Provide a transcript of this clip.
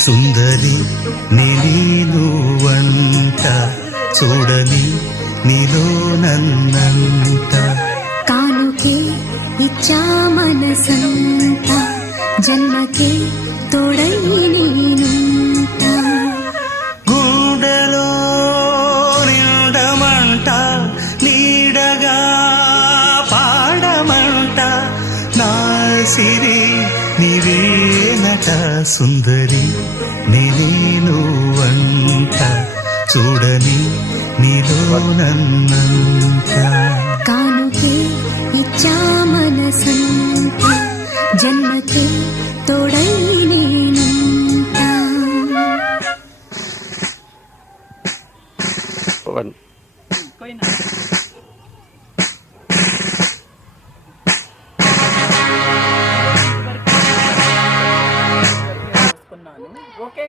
సుందరి నేను వంట చూడని నీలో నన్నంట కానుకే ఇచ్చా మనసంత జన్మకే తోడై నేనుంట గుండెలో నిండమంట నీడగా పాడమంట నా సిరి నీవేనట సుందరి నేను వంట చూడని నీలో నన్నంత కానుకే ఇచ్చా మనసంత జన్మకే తోడై నేనుంట ఓకే.